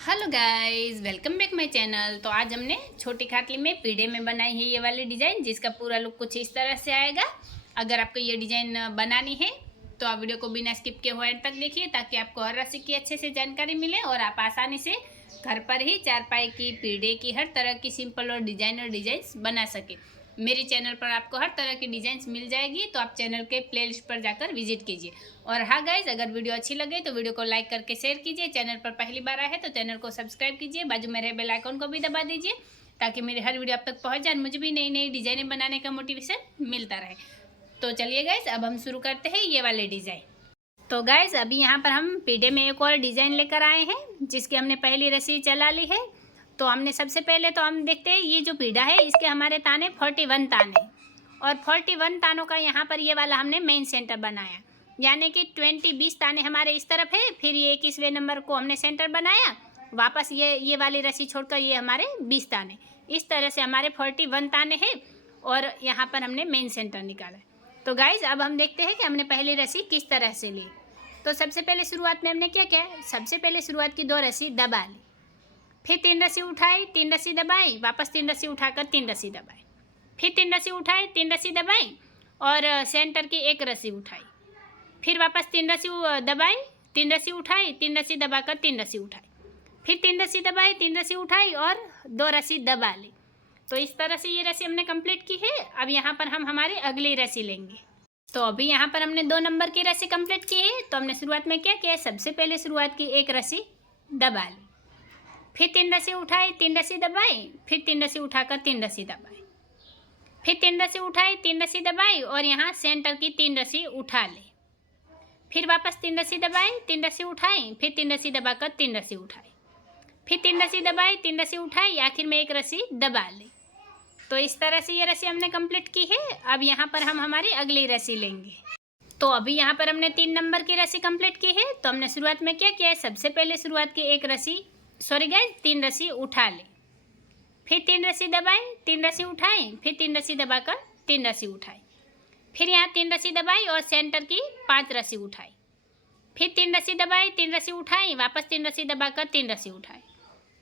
Hello guys, welcome back my channel. तो आज हमने छोटी खाटली में पीढ़े में बनाई है ये वाली डिज़ाइन, जिसका पूरा लुक कुछ इस तरह से आएगा। अगर आपको ये डिज़ाइन बनानी है तो आप वीडियो को बिना स्किप के हो एंड तक देखिए, ताकि आपको हर राशि की अच्छे से जानकारी मिले और आप आसानी से घर पर ही चारपाई की, पीढ़े की, हर तरह की सिंपल और डिज़ाइनर डिज़ाइंस बना सके। मेरे चैनल पर आपको हर तरह की डिज़ाइंस मिल जाएगी, तो आप चैनल के प्लेलिस्ट पर जाकर विजिट कीजिए। और हाँ गाइज, अगर वीडियो अच्छी लगे तो वीडियो को लाइक करके शेयर कीजिए। चैनल पर पहली बार आए हैं तो चैनल को सब्सक्राइब कीजिए, बाजू में रहे बेल आइकन को भी दबा दीजिए, ताकि मेरी हर वीडियो आप तक पहुँच जाए, मुझे भी नई नई डिज़ाइनें बनाने का मोटिवेशन मिलता रहे। तो चलिए गाइज, अब हम शुरू करते हैं ये वाले डिज़ाइन। तो गाइज, अभी यहाँ पर हम पीढ़े में एक और डिज़ाइन लेकर आए हैं, जिसकी हमने पहली रस्सी चला ली है। तो हमने सबसे पहले तो हम देखते हैं, ये जो पीढ़ा है इसके हमारे ताने 41 ताने, और 41 तानों का यहाँ पर ये वाला हमने मेन सेंटर बनाया। यानी कि 20 ताने हमारे इस तरफ है, फिर ये 21वें नंबर को हमने सेंटर बनाया, वापस ये वाली रस्सी छोड़कर ये हमारे 20 ताने, इस तरह से हमारे 41 ताने हैं। और यहाँ पर हमने मेन सेंटर निकाला। तो गाइज, अब हम देखते हैं कि हमने पहली रस्सी किस तरह से ली। तो सबसे पहले शुरुआत में हमने क्या किया, सबसे पहले शुरुआत की 2 रस्सी दबा ली, फिर 3 रस्सी उठाई, 3 रस्सी दबाई, वापस 3 रस्सी उठाकर 3 रस्सी दबाई, फिर 3 रस्सी उठाई, 3 रस्सी दबाई और सेंटर की 1 रस्सी उठाई, फिर वापस 3 रस्सी दबाई, 3 रस्सी उठाई, 3 रस्सी दबाकर 3 रस्सी उठाई, फिर 3 रस्सी दबाई, 3 रस्सी उठाई और 2 रस्सी दबा ली। तो इस तरह से ये रस्सी हमने कंप्लीट की है। अब यहाँ पर हम हमारी अगली रस्सी लेंगे। तो अभी यहाँ पर हमने 2 नंबर की रस्सी कंप्लीट की है। तो हमने शुरुआत में क्या किया, सबसे पहले शुरुआत की 1 रस्सी दबा ली, फिर 3 रस्सी उठाई, 3 रस्सी दबाई, फिर 3 रस्सी उठाकर 3 रस्सी दबाई, फिर 3 रस्सी उठाई, 3 रस्सी दबाई और यहाँ सेंटर की 3 रस्सी उठा ली, फिर वापस 3 रस्सी दबाई, 3 रस्सी उठाई, फिर 3 रस्सी दबाकर 3 रस्सी उठाई, फिर 3 रस्सी दबाई, 3 रस्सी उठाई, आखिर में 1 रस्सी दबा ली। तो इस तरह से ये रस्सी हमने कंप्लीट की है। अब यहाँ पर हम हमारी अगली रस्सी लेंगे। तो अभी यहाँ पर हमने 3 नंबर की रस्सी कंप्लीट की है। तो हमने शुरुआत में क्या किया है, सबसे पहले शुरुआत की 1 रस्सी, सॉरी गाइस, 3 रस्सी उठा ली, फिर 3 रस्सी दबाई, 3 रस्सी उठाई, फिर 3 रस्सी दबाकर 3 रस्सी उठाई, फिर यहाँ 3 रस्सी दबाई और सेंटर की 5 रस्सी उठाई, फिर 3 रस्सी दबाई, 3 रस्सी उठाई, वापस 3 रस्सी दबाकर 3 रस्सी उठाई,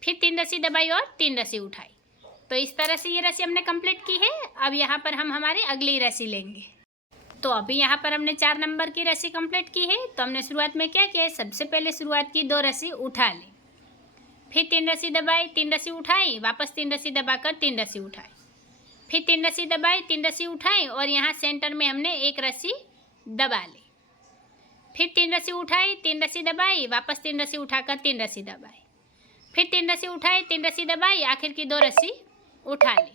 फिर 3 रस्सी दबाई और 3 रस्सी उठाई। तो इस तरह से ये रस्सी हमने कंप्लीट की है। अब यहाँ पर हम हमारी अगली रस्सी लेंगे। तो अभी यहाँ पर हमने 4 नंबर की रस्सी कंप्लीट की है। तो हमने शुरुआत में क्या किया है, सबसे पहले शुरुआत की 2 रस्सी उठा ली, फिर 3 रस्सी दबाई, 3 रस्सी उठाई, वापस 3 रस्सी दबाकर 3 रस्सी उठाई, फिर 3 रस्सी दबाई, 3 रस्सी उठाई और यहाँ सेंटर में हमने 1 रस्सी दबा ली, फिर 3 रस्सी उठाई, 3 रस्सी दबाई, वापस 3 रस्सी उठाकर 3 रस्सी दबाई, फिर 3 रस्सी उठाई, 3 रस्सी दबाई, आखिर की 2 रस्सी उठा ली।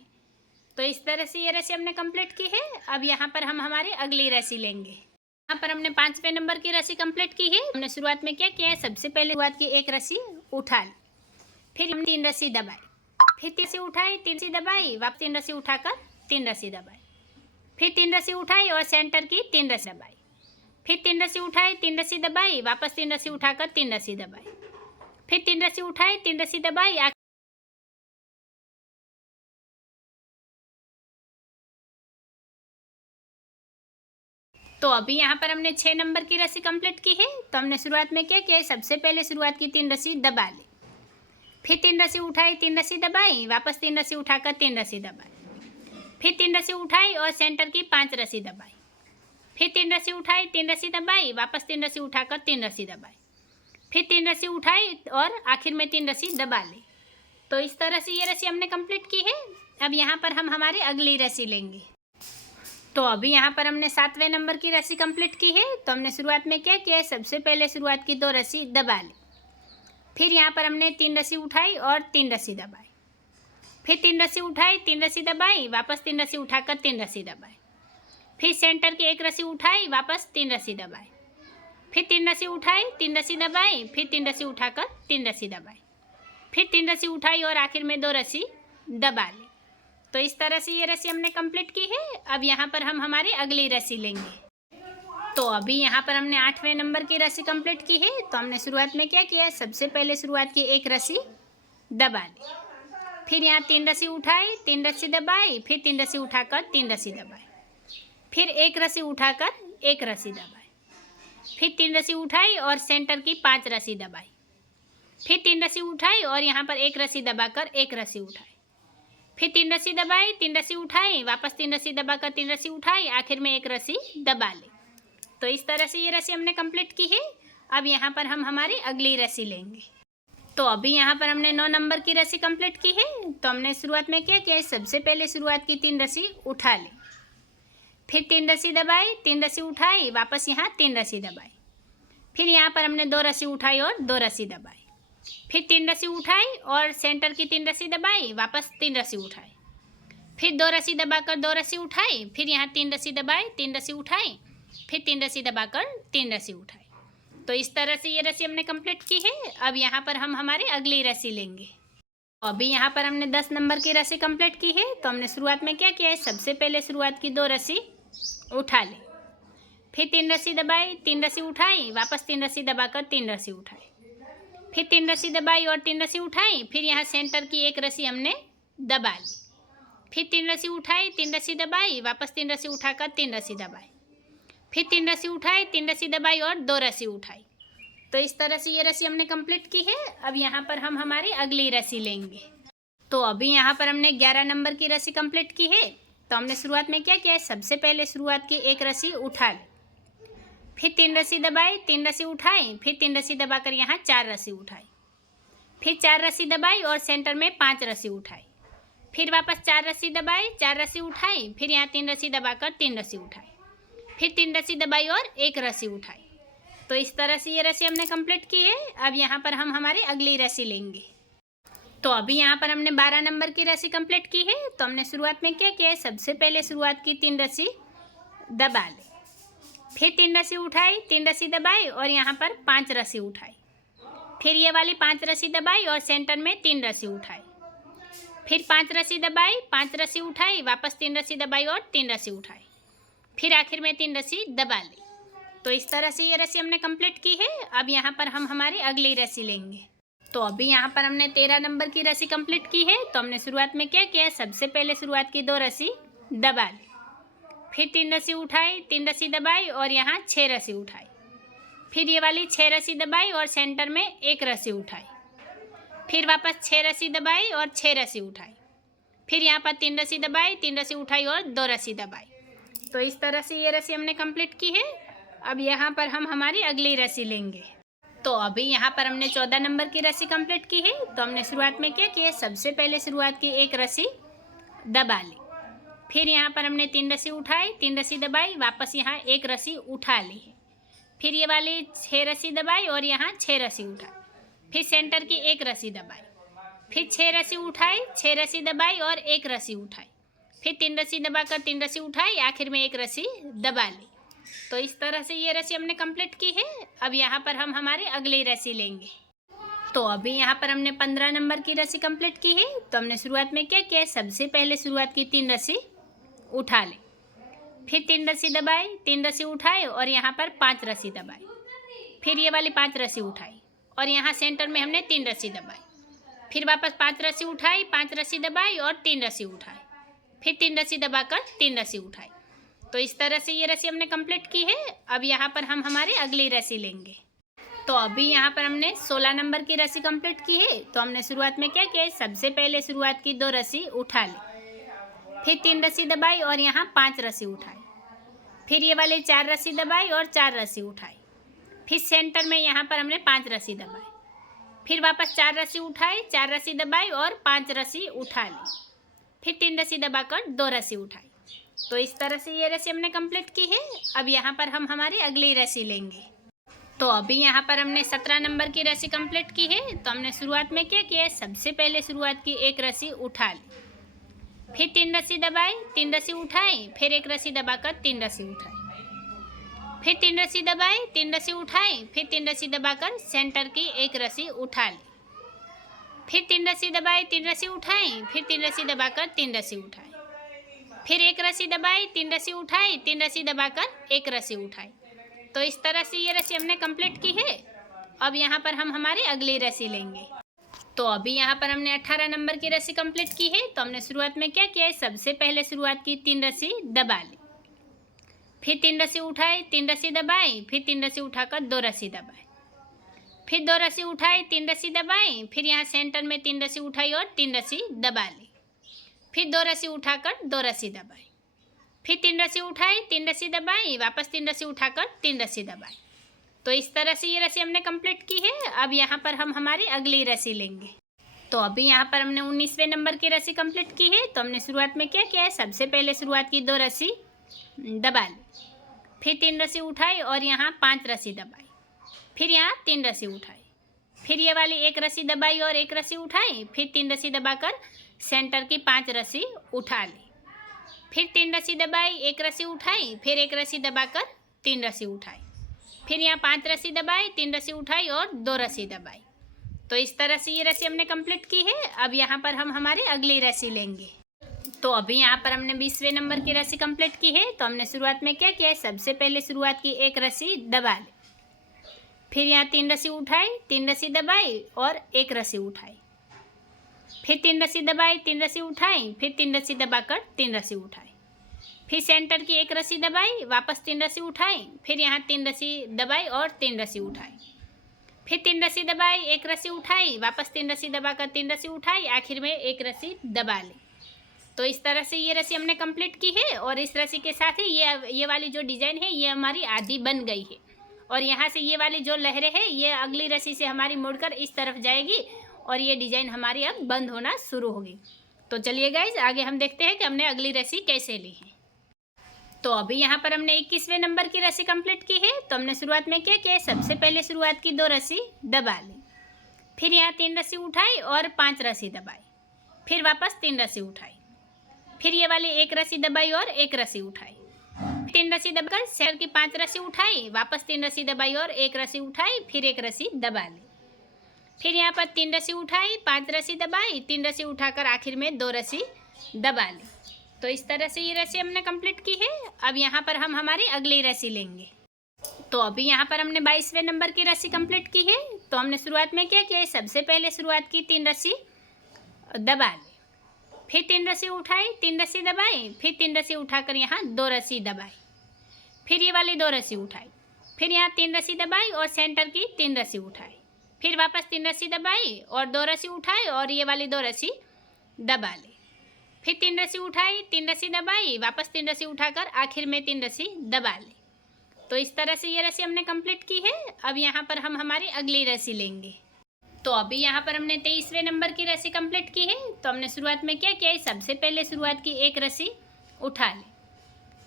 तो इस तरह से ये रस्सी हमने कंप्लीट की है। अब यहाँ पर हम हमारी अगली रस्सी लेंगे। यहाँ पर हमने 5वें नंबर की रस्सी कंप्लीट की है। हमने शुरुआत में क्या किया है, सबसे पहले शुरुआत की 1 रस्सी उठा ली, फिर हमने 3 रस्सी दबाई, फिर 3 रस्सी उठाई, 3 रस्सी दबाई, वापस 3 रस्सी उठाकर 3 रस्सी दबाई, फिर 3 रस्सी उठाई और सेंटर की 3 रस्सी दबाई, फिर 3 रस्सी उठाई, 3 रस्सी दबाई, वापस 3 रस्सी उठाकर 3 रस्सी दबाई, फिर 3 रस्सी उठाई, 3 रस्सी दबाई। तो अभी यहाँ पर हमने 6 नंबर की रस्सी कंप्लीट की है। तो हमने शुरुआत में क्या किया है, सबसे पहले शुरुआत की 3 रस्सी दबा ली, फिर 3 रस्सी उठाई, 3 रस्सी दबाई, वापस 3 रस्सी उठाकर 3 रस्सी दबाई, फिर 3 रस्सी उठाई और सेंटर की 5 रस्सी दबाई, फिर 3 रस्सी उठाई, 3 रस्सी दबाई, वापस 3 रस्सी उठाकर 3 रस्सी दबाई, फिर 3 रस्सी उठाई और आखिर में 3 रस्सी दबा ली। तो इस तरह से ये रस्सी हमने कंप्लीट की है। अब यहाँ पर हम हमारी अगली रस्सी लेंगे। तो अभी यहाँ पर हमने 7वें नंबर की रस्सी कंप्लीट की है। तो हमने शुरुआत में क्या किया है, सबसे पहले शुरुआत की 2 रस्सी दबा ली, फिर यहाँ पर हमने 3 रस्सी उठाई और 3 रस्सी दबाई, फिर 3 रस्सी उठाई, 3 रस्सी दबाई, वापस 3 रस्सी उठाकर 3 रस्सी दबाई, फिर सेंटर की 1 रस्सी उठाई, वापस 3 रस्सी दबाई, फिर 3 रस्सी उठाई, 3 रस्सी दबाई, फिर 3 रस्सी उठाकर 3 रस्सी दबाई, फिर 3 रस्सी उठाई और आखिर में 2 रस्सी दबा ली। तो इस तरह से ये रस्सी हमने कंप्लीट की है। अब यहाँ पर हम हमारी अगली रस्सी लेंगे। तो अभी यहाँ पर हमने 8वें नंबर की रस्सी कंप्लीट की है। तो हमने शुरुआत में क्या किया है, सबसे पहले शुरुआत की 1 रस्सी दबा ली, फिर यहाँ 3 रस्सी उठाई, 3 रस्सी दबाई, फिर 3 रस्सी उठाकर 3 रस्सी दबाई, फिर 1 रस्सी उठाकर 1 रस्सी दबाई, फिर 3 रस्सी उठाई और सेंटर की 5 रस्सी दबाई, फिर 3 रस्सी उठाई और यहाँ पर एक रस्सी दबाकर एक रस्सी उठाई, फिर 3 रस्सी दबाई, 3 रस्सी उठाई, वापस 3 रस्सी दबाकर 3 रस्सी उठाई, आखिर में एक रस्सी दबा ली। तो इस तरह से ये रस्सी हमने कंप्लीट की है। अब यहाँ पर हम हमारी अगली रस्सी लेंगे। तो अभी यहाँ पर हमने 9 नंबर की रस्सी कंप्लीट की है। तो हमने शुरुआत में क्या किया है, सबसे पहले शुरुआत की 3 रस्सी उठा ली, फिर 3 रस्सी दबाई, 3 रस्सी उठाई, वापस यहाँ 3 रस्सी दबाई, फिर यहाँ पर हमने 2 रस्सी उठाई और 2 रस्सी दबाई, फिर 3 रस्सी उठाई और सेंटर की 3 रस्सी दबाई, वापस 3 रस्सी उठाई, फिर 2 रस्सी दबाकर 2 रस्सी उठाई, फिर यहाँ 3 रस्सी दबाई, 3 रस्सी उठाई, फिर 3 रस्सी दबाकर 3 रस्सी उठाई। तो इस तरह से ये रस्सी हमने कंप्लीट की है। अब यहाँ पर हम हमारी अगली रस्सी लेंगे। अभी यहाँ पर हमने 10 नंबर की रस्सी कंप्लीट की है। तो हमने शुरुआत में क्या किया है, सबसे पहले शुरुआत की 2 रस्सी उठा ली, फिर 3 रस्सी दबाई, 3 रस्सी उठाई, वापस 3 रस्सी दबाकर 3 रस्सी उठाई, फिर 3 रस्सी दबाई और 3 रस्सी उठाई, फिर यहाँ सेंटर की एक रस्सी हमने दबा ली, फिर 3 रस्सी उठाई, 3 रस्सी दबाई, वापस 3 रस्सी उठाकर 3 रस्सी दबाई, फिर 3 रस्सी उठाई, 3 रस्सी दबाई और 2 रस्सी उठाई। तो इस तरह से ये रस्सी हमने कंप्लीट की है। अब यहाँ पर हम हमारी अगली रस्सी लेंगे। तो अभी यहाँ पर हमने 11 नंबर की रस्सी कंप्लीट की है। तो हमने शुरुआत में क्या किया है, सबसे पहले शुरुआत की एक रस्सी उठा ली, फिर 3 रस्सी दबाई, 3 रस्सी उठाई, फिर 3 रस्सी दबाकर यहाँ 4 रस्सी उठाई, फिर 4 रस्सी दबाई और सेंटर में 5 रस्सी उठाई, फिर वापस 4 रस्सी दबाई, 4 रस्सी उठाई, फिर यहाँ 3 रस्सी दबाकर 3 रस्सी उठाई, फिर 3 रस्सी दबाई और एक रस्सी उठाई। तो इस तरह से ये रस्सी हमने कंप्लीट की है। अब यहाँ पर हम हमारी अगली रस्सी लेंगे। तो अभी यहाँ पर हमने 12 नंबर की रस्सी कंप्लीट की है। तो हमने शुरुआत में क्या किया है, सबसे पहले शुरुआत की 3 रस्सी दबा ली, फिर 3 रस्सी उठाई, 3 रस्सी दबाई और यहाँ पर 5 रस्सी उठाई, फिर ये वाली 5 रस्सी दबाई और सेंटर में 3 रस्सी उठाई, फिर 5 रस्सी दबाई, 5 रस्सी उठाई, वापस 3 रस्सी दबाई और 3 रस्सी उठाई, फिर आखिर में 3 रस्सी दबा ली। तो इस तरह से ये रस्सी हमने कंप्लीट की है। अब यहाँ पर हम हमारी अगली रस्सी लेंगे। तो अभी यहाँ पर हमने 13 नंबर की रस्सी कंप्लीट की है। तो हमने शुरुआत में क्या किया है, सबसे पहले शुरुआत की 2 रस्सी दबा ली, फिर 3 रस्सी उठाई, 3 रस्सी दबाई और यहाँ 6 रस्सी उठाई, फिर ये वाली 6 रस्सी दबाई और सेंटर में एक रस्सी उठाई, फिर वापस 6 रस्सी दबाई और 6 रस्सी उठाई, फिर यहाँ पर 3 रस्सी दबाई, 3 रस्सी उठाई और 2 रस्सी दबाई। तो इस तरह से ये रस्सी हमने कंप्लीट की है। अब यहाँ पर हम हमारी अगली रस्सी लेंगे। तो अभी यहाँ पर हमने 14 नंबर की रस्सी कंप्लीट की है। तो हमने शुरुआत में क्या किया, सबसे पहले शुरुआत की एक रस्सी दबा ली, फिर यहाँ पर हमने 3 रस्सी उठाई, 3 रस्सी दबाई, वापस यहाँ एक रस्सी उठा ली, फिर ये वाली 6 रस्सी दबाई और यहाँ 6 रस्सी उठाई, फिर सेंटर की एक रस्सी दबाई, फिर 6 रस्सी उठाई, 6 रस्सी दबाई और एक रस्सी उठाई, फिर 3 रस्सी दबाकर 3 रस्सी उठाई, आखिर में एक रस्सी दबा ली। तो इस तरह से ये रस्सी हमने कंप्लीट की है। अब यहाँ पर हम हमारी अगली रस्सी लेंगे। तो अभी यहाँ पर हमने 15 नंबर की रस्सी कंप्लीट की है। तो हमने शुरुआत में क्या किया, सबसे पहले शुरुआत की 3 रस्सी उठा ली, फिर 3 रस्सी दबाई, 3 रस्सी उठाई और यहाँ पर 5 रस्सी दबाई, फिर ये वाली 5 रस्सी उठाई और यहाँ सेंटर में हमने 3 रस्सी दबाई, फिर वापस 5 रस्सी उठाई, 5 रस्सी दबाई और 3 रस्सी उठाई, फिर 3 रस्सी दबाकर 3 रस्सी उठाई। तो इस तरह से ये रस्सी हमने कंप्लीट की है। अब यहाँ पर हम हमारी अगली रस्सी लेंगे। तो अभी यहाँ पर हमने 16 नंबर की रस्सी कंप्लीट की है। तो हमने शुरुआत में क्या किया, सबसे पहले शुरुआत की 2 रस्सी उठा ली, फिर 3 रस्सी दबाई और यहाँ 5 रस्सी उठाई, फिर ये वाले 4 रस्सी दबाई और 4 रस्सी उठाई, फिर सेंटर में यहाँ पर हमने 5 रस्सी दबाई, फिर वापस 4 रस्सी उठाई, 4 रस्सी दबाई और 5 रस्सी उठा ली, फिर 3 रस्सी दबाकर 2 रस्सी उठाई। तो इस तरह से ये रस्सी हमने कंप्लीट की है। अब यहाँ पर हम हमारी अगली रस्सी लेंगे। तो अभी यहाँ पर हमने 17 नंबर की रस्सी कंप्लीट की है। तो हमने शुरुआत में क्या किया, सबसे पहले शुरुआत की एक रस्सी उठा ली, फिर 3 रस्सी दबाई, 3 रस्सी उठाई, फिर एक रस्सी दबाकर 3 रस्सी उठाई, फिर 3 रस्सी दबाई, 3 रस्सी उठाई, फिर 3 रस्सी दबाकर सेंटर की एक रस्सी उठा ली, फिर 3 रस्सी दबाई, 3 रस्सी उठाई, फिर 3 रस्सी दबाकर 3 रस्सी उठाई, फिर एक रस्सी दबाई, 3 रस्सी उठाई, 3 रस्सी दबाकर एक रस्सी उठाई। तो इस तरह से ये रस्सी हमने कंप्लीट की है। अब यहाँ पर हम हमारी अगली रस्सी लेंगे। तो अभी यहाँ पर हमने 18 नंबर की रस्सी कंप्लीट की है। तो हमने शुरुआत में क्या किया है, सबसे पहले शुरुआत की 3 रस्सी दबा ली, फिर 3 रस्सी उठाई, 3 रस्सी दबाई, फिर 3 रस्सी उठाकर 2 रस्सी दबाई, फिर 2 रस्सी उठाई, 3 रस्सी दबाई, फिर यहाँ सेंटर में 3 रस्सी उठाई और 3 रस्सी दबा ली। फिर 2 रस्सी उठाकर 2 रस्सी दबाई, फिर 3 रस्सी उठाई, 3 रस्सी दबाई, वापस 3 रस्सी उठाकर 3 रस्सी दबाई। तो इस तरह से ये रस्सी हमने कंप्लीट की है। अब यहाँ पर हम हमारी अगली रस्सी लेंगे। तो अभी यहाँ पर हमने 19वें नंबर की रस्सी कंप्लीट की है। तो हमने शुरुआत में क्या किया है, सबसे पहले शुरुआत की 2 रस्सी दबा ली, फिर 3 रस्सी उठाई और यहाँ 5 रस्सी दबाई, फिर यहाँ 3 रस्सी उठाई, फिर ये वाली 1 रस्सी दबाई और 1 रस्सी उठाई, फिर 3 रस्सी दबाकर सेंटर की 5 रस्सी उठा ली, फिर 3 रस्सी दबाई, 1 रस्सी उठाई, फिर 1 रस्सी दबाकर 3 रस्सी उठाई, फिर यहाँ 5 रस्सी दबाई, 3 रस्सी उठाई और 2 रस्सी दबाई। तो इस तरह से ये रस्सी हमने कंप्लीट की है। अब यहाँ पर हम हमारी अगली रस्सी लेंगे। तो अभी यहाँ पर हमने 20वें नंबर की रस्सी कंप्लीट की है। तो हमने शुरुआत में क्या किया है, सबसे पहले शुरुआत की 1 रस्सी दबा ली, फिर यहाँ 3 रस्सी उठाई, 3 रस्सी दबाई और 1 रस्सी उठाई, फिर 3 रस्सी दबाई, 3 रस्सी उठाई, फिर 3 रस्सी दबाकर 3 रस्सी उठाई, फिर सेंटर की 1 रस्सी दबाई, वापस 3 रस्सी उठाई, फिर यहाँ 3 रस्सी दबाई और 3 रस्सी उठाई, फिर 3 रस्सी दबाई, 1 रस्सी उठाई, वापस 3 रस्सी दबाकर 3 रस्सी उठाई, आखिर में 1 रस्सी दबा ली। तो इस तरह से ये रस्सी हमने कंप्लीट की है। और इस रस्सी के साथ ही ये वाली जो डिज़ाइन है ये हमारी आधी बन गई है। और यहाँ से ये वाली जो लहरें हैं ये अगली रस्सी से हमारी मुड़कर इस तरफ जाएगी और ये डिज़ाइन हमारी अब बंद होना शुरू होगी। तो चलिए गाइज आगे हम देखते हैं कि हमने अगली रस्सी कैसे ली है। तो अभी यहाँ पर हमने 21वें नंबर की रस्सी कंप्लीट की है। तो हमने शुरुआत में क्या किया, सबसे पहले शुरुआत की 2 रस्सी दबा ली, फिर यहाँ 3 रस्सी उठाई और 5 रस्सी दबाई, फिर वापस 3 रस्सी उठाई, फिर ये वाली 1 रस्सी दबाई और 1 रस्सी उठाई, 3 रस्सी दबाकर सेंटर की 5 रस्सी उठाई, वापस 3 रस्सी दबाई और 1 रस्सी उठाई, फिर 1 रस्सी दबा ली, फिर यहाँ पर 3 रस्सी उठाई, 5 रस्सी दबाई, 3 रस्सी उठाकर आखिर में 2 रस्सी दबा ली। तो इस तरह से ये रस्सी हमने कंप्लीट की है। अब यहाँ पर हम हमारी अगली रस्सी लेंगे। तो अभी यहाँ पर हमने 22वें नंबर की रस्सी कंप्लीट की है। तो हमने शुरुआत में क्या किया, सबसे पहले शुरुआत की 3 रस्सी दबा ली, फिर 3 रस्सी उठाई, 3 रस्सी दबाई, फिर 3 रस्सी उठाकर यहाँ 2 रस्सी दबाई, फिर ये वाली 2 रस्सी उठाई, फिर यहाँ 3 रस्सी दबाई और सेंटर की 3 रस्सी उठाई, फिर वापस 3 रस्सी दबाई और 2 रस्सी उठाई और ये वाली 2 रस्सी दबा ली, फिर 3 रस्सी उठाई, 3 रस्सी दबाई, वापस 3 रस्सी उठाकर आखिर में 3 रस्सी दबा ली। तो इस तरह से ये रस्सी हमने कंप्लीट की है। अब यहाँ पर हम हमारी अगली रस्सी लेंगे। तो अभी यहाँ पर हमने 23वें नंबर की रस्सी कंप्लीट की है। तो हमने शुरुआत में क्या किया, सबसे पहले शुरुआत की 1 रस्सी उठा ली,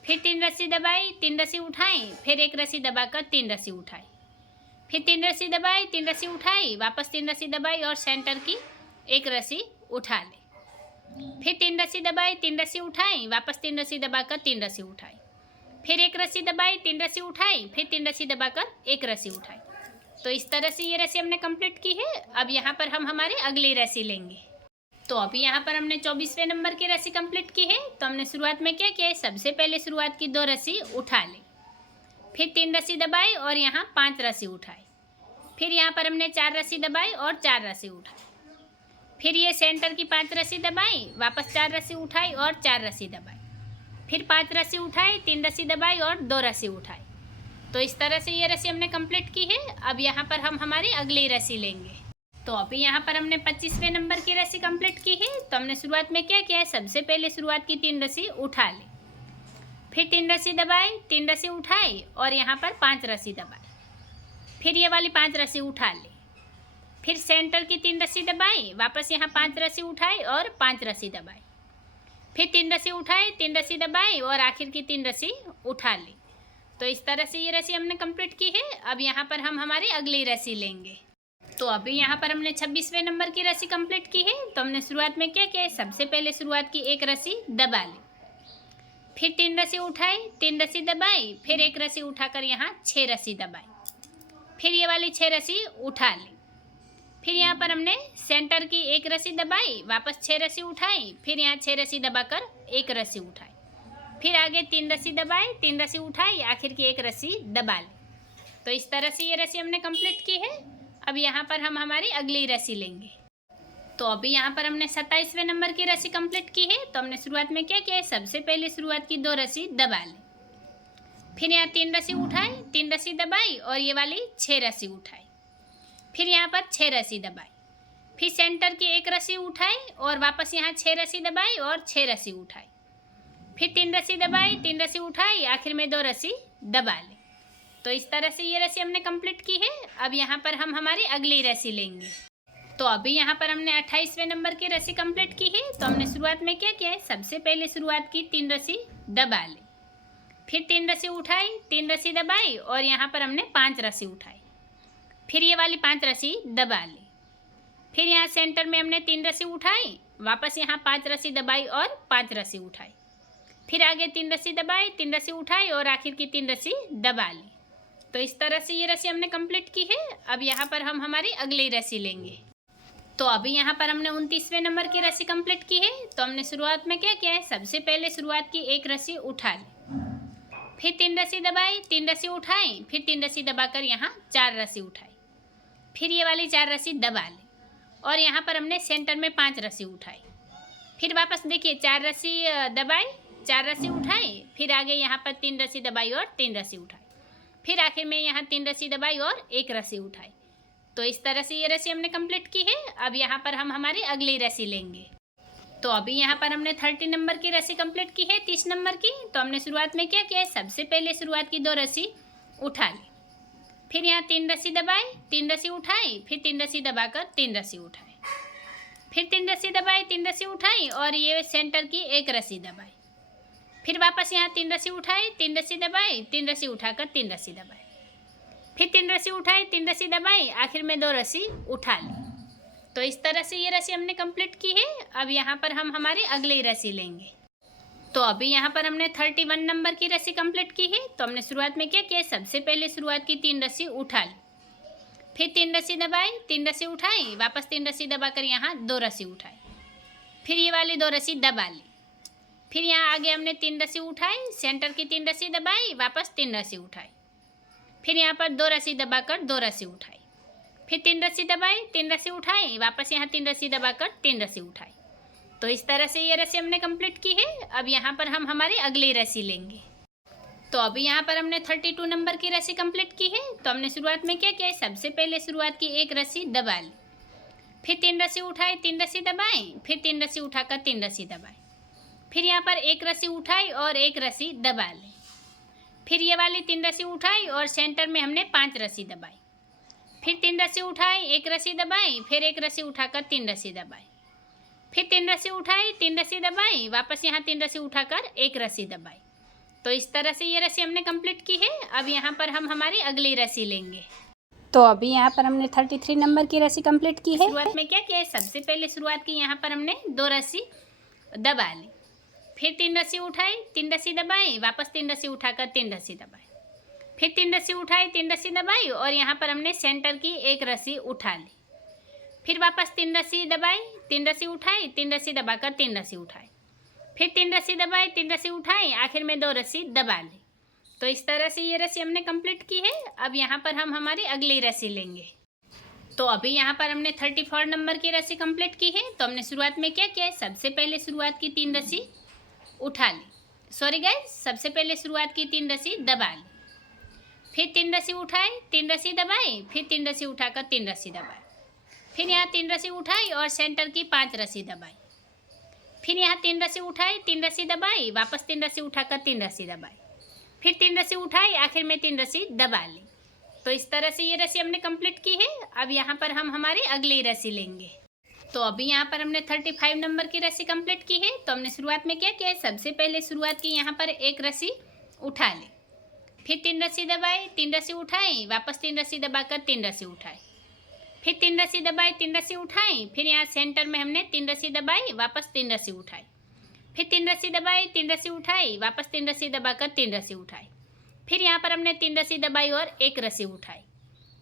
फिर 3 रस्सी दबाई, 3 रस्सी उठाई, फिर 1 रस्सी दबाकर 3 रस्सी उठाई, फिर 3 रस्सी दबाई, 3 रस्सी उठाई, वापस 3 रस्सी दबाई और सेंटर की 1 रस्सी उठा ली, फिर 3 रस्सी दबाई, 3 रस्सी उठाई, वापस 3 रस्सी दबाकर 3 रस्सी उठाई, फिर 1 रस्सी दबाई, 3 रस्सी उठाई, फिर 3 रस्सी दबाकर 1 रस्सी उठाई। तो इस तरह से ये रस्सी हमने कंप्लीट की है। अब यहाँ पर हम हमारी अगली रस्सी लेंगे। तो अभी यहाँ पर हमने 24वें नंबर की रस्सी कंप्लीट की है। तो हमने शुरुआत में क्या किया, सबसे पहले शुरुआत की 2 रस्सी उठा ली, फिर 3 रस्सी दबाई और यहाँ 5 रस्सी उठाई, फिर यहाँ पर हमने 4 रस्सी दबाई और 4 रस्सी उठाई, फिर ये सेंटर की 5 रस्सी दबाई, वापस 4 रस्सी उठाई और 4 रस्सी दबाई, फिर 5 रस्सी उठाई, 3 रस्सी दबाई और 2 रस्सी उठाई। तो इस तरह से ये रस्सी हमने कंप्लीट की है। अब यहाँ पर हम हमारी अगली रस्सी लेंगे। तो अभी यहाँ पर हमने 25वें नंबर की रस्सी कंप्लीट की है। तो हमने शुरुआत में क्या किया, सबसे पहले शुरुआत की 3 रस्सी उठा ली, फिर 3 रस्सी दबाई, 3 रस्सी उठाई और यहाँ पर 5 रस्सी दबाई, फिर ये वाली 5 रस्सी उठा ली, फिर सेंटर की 3 रस्सी दबाई, वापस यहाँ 5 रस्सी उठाई और 5 रस्सी दबाई, फिर 3 रस्सी उठाई, 3 रस्सी दबाई और आखिर की 3 रस्सी उठा ली। तो इस तरह से ये रस्सी हमने कंप्लीट की है। अब यहाँ पर हम हमारी अगली रस्सी लेंगे। तो अभी यहाँ पर हमने 26वें नंबर की रस्सी कंप्लीट की है। तो हमने शुरुआत में क्या किया, सबसे पहले शुरुआत की 1 रस्सी दबा ली, फिर 3 रस्सी उठाई, 3 रस्सी दबाई, फिर 1 रस्सी उठाकर यहाँ 6 रस्सी दबाई, फिर ये वाली 6 रस्सी उठा ली, फिर यहाँ पर हमने सेंटर की 1 रस्सी दबाई, वापस 6 रस्सी उठाई, फिर यहाँ 6 रस्सी दबाकर 1 रस्सी उठाई, फिर आगे 3 रस्सी दबाई, 3 रस्सी उठाई, आखिर की 1 रस्सी दबा ली। तो इस तरह से ये रस्सी हमने कंप्लीट की है। अब यहाँ पर हम हमारी अगली रस्सी लेंगे। तो अभी यहाँ पर हमने 27वें नंबर की रस्सी कंप्लीट की है। तो हमने शुरुआत में क्या किया है, सबसे पहले शुरुआत की 2 रस्सी दबा ली, फिर यहाँ 3 रस्सी उठाई, 3 रस्सी दबाई और ये वाली 6 रस्सी उठाई, फिर यहाँ पर 6 रस्सी दबाई, फिर सेंटर की एक रस्सी उठाई और वापस यहाँ 6 रस्सी दबाई और 6 रस्सी उठाई, फिर 3 रस्सी दबाई, 3 रस्सी उठाई, आखिर में 2 रस्सी दबा ली। तो इस तरह से ये रस्सी हमने कंप्लीट की है। अब यहाँ पर हम हमारी अगली रस्सी लेंगे। तो अभी यहाँ पर हमने 28वें नंबर की रस्सी कंप्लीट की है। तो हमने शुरुआत में क्या किया है, सबसे पहले शुरुआत की 3 रस्सी दबा ली, फिर 3 रस्सी उठाई, 3 रस्सी दबाई और यहाँ पर हमने 5 रस्सी उठाई, फिर ये वाली 5 रस्सी दबा ली, फिर यहाँ सेंटर में हमने 3 रस्सी उठाई, वापस यहाँ 5 रस्सी दबाई और 5 रस्सी उठाई, फिर आगे 3 रस्सी दबाई, 3 रस्सी उठाई और आखिर की 3 रस्सी दबा ली। तो इस तरह से ये रस्सी हमने कंप्लीट की है। अब यहाँ पर हम हमारी अगली रस्सी लेंगे। तो अभी यहाँ पर हमने 29वें नंबर की रस्सी कंप्लीट की है। तो हमने शुरुआत में क्या किया है, सबसे पहले शुरुआत की एक रस्सी उठा ली, फिर 3 रस्सी दबाई, 3 रस्सी उठाई, फिर 3 रस्सी दबाकर यहाँ 4 रस्सी उठाई, फिर ये वाली 4 रस्सी दबा ली और यहाँ पर हमने सेंटर में 5 रस्सी उठाई, फिर वापस देखिए 4 रस्सी दबाई, 4 रस्सी उठाई, फिर आगे यहाँ पर 3 रस्सी दबाई और 3 रस्सी उठाई, फिर आखिर में यहाँ 3 रस्सी दबाई और 1 रस्सी उठाई। तो इस तरह से ये रस्सी हमने कंप्लीट की है। अब यहाँ पर हम हमारी अगली रस्सी लेंगे। तो अभी यहाँ पर हमने 30 नंबर की रस्सी कंप्लीट की है, 30 नंबर की। तो हमने शुरुआत में क्या किया है, सबसे पहले शुरुआत की 2 रस्सी उठा ली, फिर यहाँ 3 रस्सी दबाई, 3 रस्सी उठाई, फिर 3 रस्सी दबाकर 3 रस्सी उठाई, फिर 3 रस्सी दबाई, 3 रस्सी उठाई और ये सेंटर की 1 रस्सी दबाई, फिर वापस यहाँ 3 रस्सी उठाई, 3 रस्सी दबाई, 3 रस्सी उठाकर 3 रस्सी दबाई, फिर 3 रस्सी उठाई, 3 रस्सी दबाई, आखिर में 2 रस्सी उठा ली। तो इस तरह से ये रस्सी हमने कंप्लीट की है। अब यहाँ पर हम हमारी अगली रस्सी लेंगे। तो अभी यहाँ पर हमने 31 नंबर की रस्सी कंप्लीट की है। तो हमने शुरुआत में क्या किया, सबसे पहले शुरुआत की 3 रस्सी उठा ली, फिर 3 रस्सी दबाई, 3 रस्सी उठाई, वापस 3 रस्सी दबाकर यहाँ 2 रस्सी उठाई, फिर ये वाली 2 रस्सी दबा ली, फिर यहाँ आगे हमने 3 रस्सी उठाई, सेंटर की 3 रस्सी दबाई, वापस 3 रस्सी उठाई, फिर यहाँ पर 2 रस्सी दबाकर 2 रस्सी उठाई, फिर 3 रस्सी दबाई, 3 रस्सी उठाई, वापस यहाँ 3 रस्सी दबाकर 3 रस्सी उठाई। तो इस तरह से ये रस्सी हमने कंप्लीट की है। अब यहाँ पर हम हमारी अगली रस्सी लेंगे। तो अभी यहाँ पर हमने 32 नंबर की रस्सी कंप्लीट की है। तो हमने शुरुआत में क्या किया है, सबसे पहले शुरुआत की 1 रस्सी दबा ली, फिर 3 रस्सी उठाई, 3 रस्सी दबाई, फिर 3 रस्सी उठाकर 3 रस्सी दबाई, फिर यहाँ पर 1 रस्सी उठाई और 1 रस्सी दबा ली, फिर ये वाली 3 रस्सी उठाई और सेंटर में हमने 5 रस्सी दबाई, फिर 3 रस्सी उठाई, 1 रस्सी दबाई, फिर 1 रस्सी उठाकर 3 रस्सी दबाई, फिर 3 रस्सी उठाई, 3 रस्सी दबाई, वापस यहाँ 3 रस्सी उठाकर 1 रस्सी दबाई। तो इस तरह से ये रस्सी हमने कंप्लीट की है। अब यहाँ पर हम हमारी अगली रस्सी लेंगे। तो अभी यहाँ पर हमने 33 नंबर की रस्सी कंप्लीट की है। शुरुआत में क्या किया है, सबसे पहले शुरुआत की यहाँ पर हमने 2 रस्सी दबा ली, फिर 3 रस्सी उठाई, 3 रस्सी दबाई, वापस 3 रस्सी उठाकर 3 रस्सी दबाई, फिर 3 रस्सी उठाई, 3 रस्सी दबाई और यहाँ पर हमने सेंटर की 1 रस्सी उठा ली, फिर वापस 3 रस्सी दबाई, 3 रस्सी उठाई, 3 रस्सी दबाकर 3 रस्सी उठाई, फिर 3 रस्सी दबाई, 3 रस्सी उठाई, आखिर में 2 रस्सी दबा ली। तो इस तरह से ये रस्सी हमने कंप्लीट की है। अब यहाँ पर हम हमारी अगली रस्सी लेंगे। तो अभी यहाँ पर हमने 34 नंबर की रस्सी कंप्लीट की है। तो हमने शुरुआत में क्या किया है, सबसे पहले शुरुआत की 3 रस्सी उठा ली, सॉरी गाइस, सबसे पहले शुरुआत की 3 रस्सी दबा ली, फिर 3 रस्सी उठाई, 3 रस्सी दबाई, फिर 3 रस्सी उठाकर 3 रस्सी दबाई, फिर यहाँ 3 रस्सी उठाई और सेंटर की 5 रस्सी दबाई, फिर यहाँ 3 रस्सी उठाई, 3 रस्सी दबाई, वापस 3 रस्सी उठाकर 3 रस्सी दबाई, फिर 3 रस्सी उठाई, आखिर में 3 रस्सी दबा ली। तो इस तरह से ये रस्सी हमने कंप्लीट की है। अब यहाँ पर हम हमारी अगली रस्सी लेंगे। तो अभी यहाँ पर हमने 35 नंबर की रस्सी कंप्लीट की है। तो हमने शुरुआत में क्या किया है, सबसे पहले शुरुआत की यहाँ पर 1 रस्सी उठा ली, फिर 3 रस्सी दबाई, 3 रस्सी उठाई, वापस 3 रस्सी दबाकर 3 रस्सी उठाई, फिर 3 रस्सी दबाई, 3 रस्सी उठाई, फिर यहाँ सेंटर में हमने 3 रस्सी दबाई, वापस 3 रस्सी उठाई, फिर 3 रस्सी दबाई, 3 रस्सी उठाई, वापस 3 रस्सी दबाकर 3 रस्सी उठाई, फिर यहाँ पर हमने 3 रस्सी दबाई और 1 रस्सी उठाई।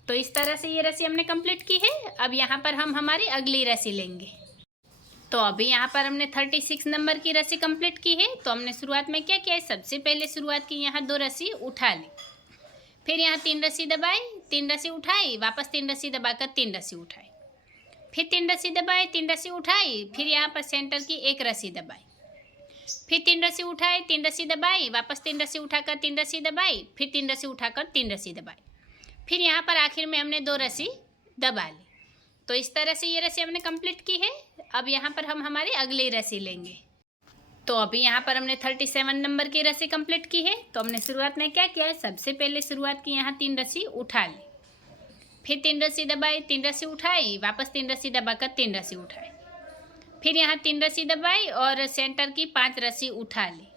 तो इस तरह से ये रस्सी हमने कंप्लीट की है। अब यहाँ पर हम हमारी अगली रस्सी लेंगे। तो अभी यहाँ पर हमने 36 नंबर की रस्सी कंप्लीट की है। तो हमने शुरुआत में क्या किया है, सबसे पहले शुरुआत की यहाँ 2 रस्सी उठा ली, फिर यहाँ 3 रस्सी दबाई, 3 रस्सी उठाई, वापस 3 रस्सी दबाकर 3 रस्सी उठाई, फिर 3 रस्सी दबाई, 3 रस्सी उठाई, फिर यहाँ पर सेंटर की 1 रस्सी दबाई, फिर 3 रस्सी उठाई, 3 रस्सी दबाई, वापस 3 रस्सी उठाकर 3 रस्सी दबाई, फिर 3 रस्सी उठाकर 3 रस्सी दबाई, फिर यहाँ पर आखिर में हमने 2 रस्सी दबा लें। तो इस तरह से ये रस्सी हमने कंप्लीट की है। अब यहाँ पर हम हमारी अगली रस्सी लेंगे। तो अभी यहाँ पर हमने 37 नंबर की रस्सी कंप्लीट की है। तो हमने शुरुआत में क्या किया है, सबसे पहले शुरुआत की यहाँ 3 रस्सी उठा ली, फिर 3 रस्सी दबाई, 3 रस्सी उठाई, वापस 3 रस्सी दबाकर 3 रस्सी उठाई, फिर यहाँ 3 रस्सी दबाई और सेंटर की 5 रस्सी उठा ली,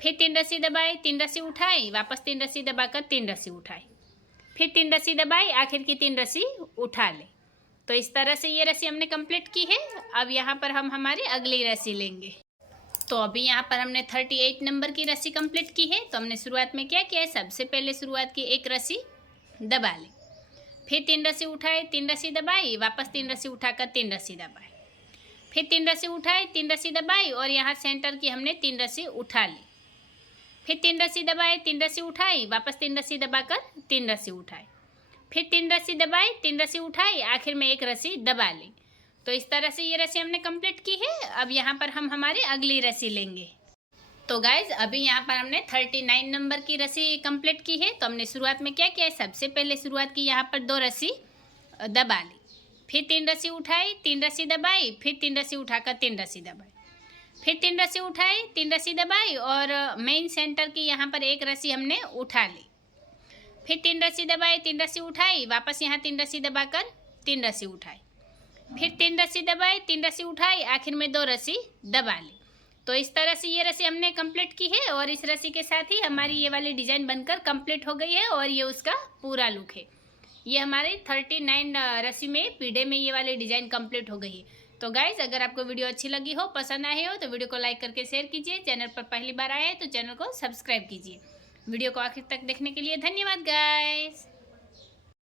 फिर 3 रस्सी दबाई, 3 रस्सी उठाई, वापस 3 रस्सी दबाकर 3 रस्सी उठाई, फिर 3 रस्सी दबाई, आखिर की 3 रस्सी उठा ले। तो इस तरह से ये रस्सी हमने कंप्लीट की है। अब यहाँ पर हम हमारी अगली रस्सी लेंगे। तो अभी यहाँ पर हमने 38 नंबर की रस्सी कंप्लीट की है। तो हमने शुरुआत में क्या किया है, सबसे पहले शुरुआत की 1 रस्सी दबा ली, फिर 3 रस्सी उठाई, 3 रस्सी दबाई, वापस 3 रस्सी उठाकर 3 रस्सी दबाई, फिर 3 रस्सी उठाई, 3 रस्सी दबाई और यहाँ सेंटर की हमने 3 रस्सी उठा ली, फिर 3 रस्सी दबाई, 3 रस्सी उठाई, वापस 3 रस्सी दबाकर 3 रस्सी उठाई, फिर 3 रस्सी दबाई, 3 रस्सी उठाई, आखिर में 1 रस्सी दबा ली। तो इस तरह से ये रस्सी हमने कंप्लीट की है। अब यहाँ पर हम हमारी अगली रस्सी लेंगे। तो गाइज अभी यहाँ पर हमने 39 नंबर की रस्सी कंप्लीट की है। तो हमने शुरुआत में क्या किया है, सबसे पहले शुरुआत की यहाँ पर 2 रस्सी दबा ली, फिर 3 रस्सी उठाई, 3 रस्सी दबाई, फिर 3 रस्सी उठाकर 3 रस्सी दबाई, फिर 3 रस्सी उठाई, 3 रस्सी दबाई और मेन सेंटर की यहाँ पर 1 रस्सी हमने उठा ली, फिर 3 रस्सी दबाई, 3 रस्सी उठाई, वापस यहाँ 3 रस्सी दबाकर 3 रस्सी उठाई, फिर 3 रस्सी दबाई, 3 रस्सी उठाई, आखिर में 2 रस्सी दबा ली। तो इस तरह से ये रस्सी हमने कंप्लीट की है और इस रस्सी के साथ ही हमारी ये वाली डिज़ाइन बनकर कंप्लीट हो गई है और ये उसका पूरा लुक है। ये हमारी 39 रस्सी में पीढ़े में ये वाली डिज़ाइन कंप्लीट हो गई है। तो गाइज अगर आपको वीडियो अच्छी लगी हो, पसंद आए हो तो वीडियो को लाइक करके शेयर कीजिए। चैनल पर पहली बार आए हैं तो चैनल को सब्सक्राइब कीजिए। वीडियो को आखिर तक देखने के लिए धन्यवाद गाइज।